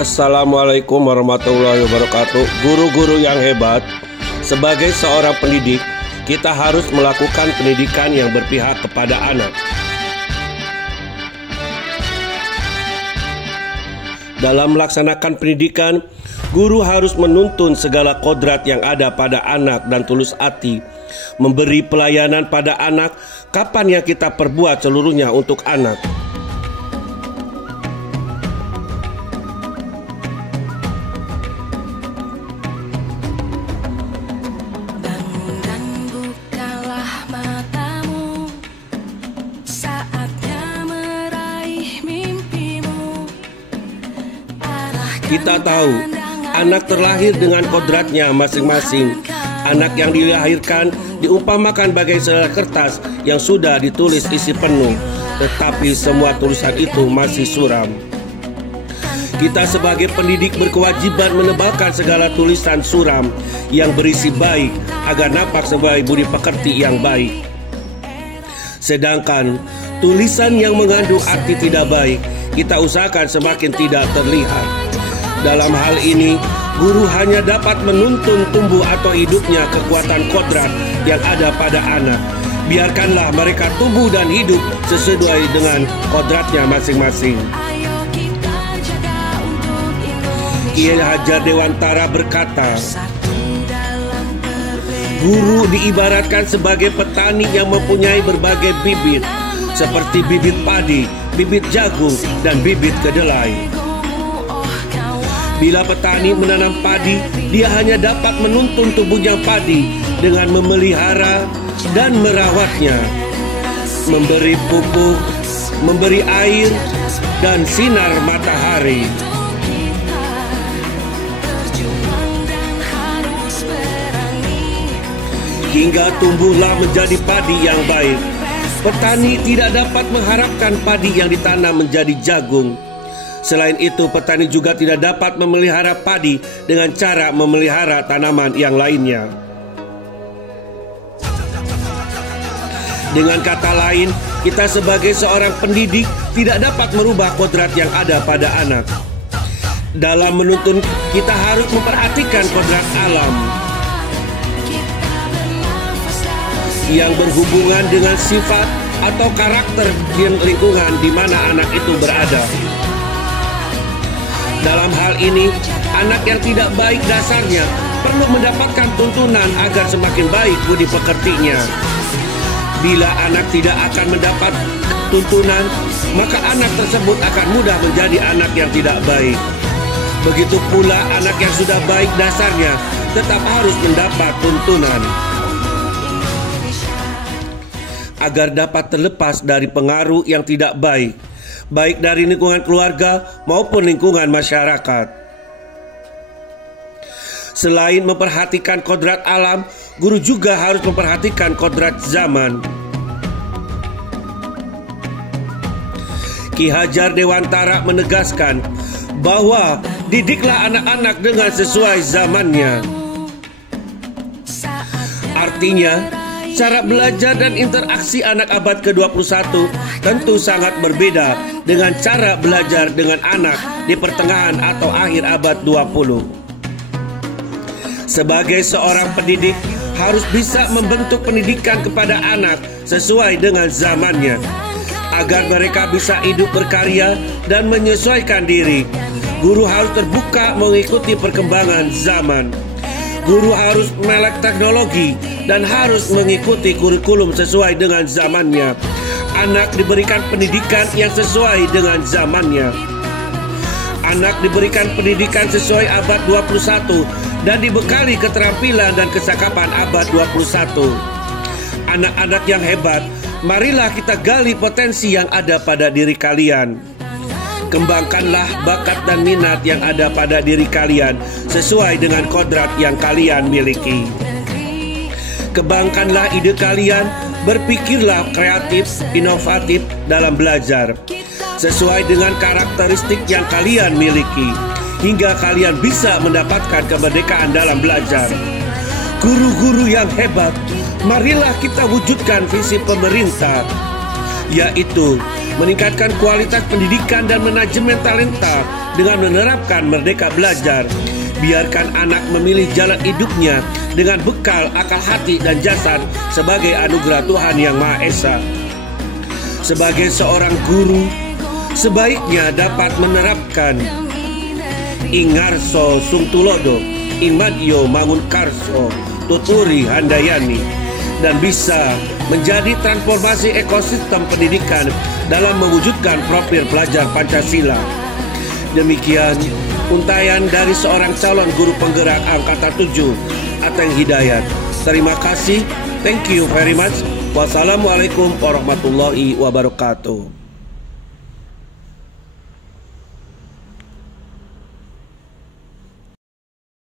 Assalamualaikum warahmatullahi wabarakatuh. Guru-guru yang hebat, sebagai seorang pendidik, kita harus melakukan pendidikan yang berpihak kepada anak. Dalam melaksanakan pendidikan, guru harus menuntun segala kodrat yang ada pada anak dan tulus hati, memberi pelayanan pada anak kapan yang kita perbuat seluruhnya untuk anak. Kita tahu, anak terlahir dengan kodratnya masing-masing. Anak yang dilahirkan diumpamakan bagai selai kertas yang sudah ditulis isi penuh, tetapi semua tulisan itu masih suram. Kita sebagai pendidik berkewajiban menebalkan segala tulisan suram yang berisi baik agar nampak sebagai budi pekerti yang baik. Sedangkan tulisan yang mengandung arti tidak baik, kita usahakan semakin tidak terlihat. Dalam hal ini, guru hanya dapat menuntun tumbuh atau hidupnya kekuatan kodrat yang ada pada anak. Biarkanlah mereka tumbuh dan hidup sesuai dengan kodratnya masing-masing. Kiai Hajar Dewantara berkata, guru diibaratkan sebagai petani yang mempunyai berbagai bibit, seperti bibit padi, bibit jagung, dan bibit kedelai. Bila petani menanam padi, dia hanya dapat menuntun tumbuhnya padi dengan memelihara dan merawatnya, memberi pupuk, memberi air, dan sinar matahari. Hingga tumbuhlah menjadi padi yang baik. Petani tidak dapat mengharapkan padi yang ditanam menjadi jagung. Selain itu, petani juga tidak dapat memelihara padi dengan cara memelihara tanaman yang lainnya. Dengan kata lain, kita sebagai seorang pendidik tidak dapat merubah kodrat yang ada pada anak. Dalam menuntun, kita harus memperhatikan kodrat alam yang berhubungan dengan sifat atau karakter di lingkungan di mana anak itu berada. Dalam hal ini, anak yang tidak baik dasarnya perlu mendapatkan tuntunan agar semakin baik budi pekertinya. Bila anak tidak akan mendapat tuntunan, maka anak tersebut akan mudah menjadi anak yang tidak baik. Begitu pula anak yang sudah baik dasarnya tetap harus mendapat tuntunan agar dapat terlepas dari pengaruh yang tidak baik, baik dari lingkungan keluarga maupun lingkungan masyarakat. Selain memperhatikan kodrat alam, guru juga harus memperhatikan kodrat zaman. Ki Hajar Dewantara menegaskan bahwa didiklah anak-anak dengan sesuai zamannya. Artinya, cara belajar dan interaksi anak abad ke-21 tentu sangat berbeda dengan cara belajar dengan anak di pertengahan atau akhir abad 20. Sebagai seorang pendidik, harus bisa membentuk pendidikan kepada anak sesuai dengan zamannya, agar mereka bisa hidup berkarya dan menyesuaikan diri. Guru harus terbuka mengikuti perkembangan zaman. Guru harus melek teknologi dan harus mengikuti kurikulum sesuai dengan zamannya. Anak diberikan pendidikan yang sesuai dengan zamannya. Anak diberikan pendidikan sesuai abad 21 dan dibekali keterampilan dan kesakapan abad 21. Anak-anak yang hebat, marilah kita gali potensi yang ada pada diri kalian. Kembangkanlah bakat dan minat yang ada pada diri kalian sesuai dengan kodrat yang kalian miliki. Kembangkanlah ide kalian, berpikirlah kreatif, inovatif dalam belajar sesuai dengan karakteristik yang kalian miliki, hingga kalian bisa mendapatkan kemerdekaan dalam belajar. Guru-guru yang hebat, marilah kita wujudkan visi pemerintah, yaitu meningkatkan kualitas pendidikan dan manajemen talenta dengan menerapkan Merdeka Belajar. Biarkan anak memilih jalan hidupnya dengan bekal akal hati dan jasad sebagai anugerah Tuhan Yang Maha Esa. Sebagai seorang guru, sebaiknya dapat menerapkan Ingarso Sungtulodo, Ingmadyo Mangunkarso, Tuturi Handayani, dan bisa menjadi transformasi ekosistem pendidikan dalam mewujudkan profil pelajar Pancasila. Demikian untayan dari seorang calon guru penggerak Angkatan 7, Ateng Hidayat. Terima kasih. Thank you very much. Wassalamualaikum warahmatullahi wabarakatuh.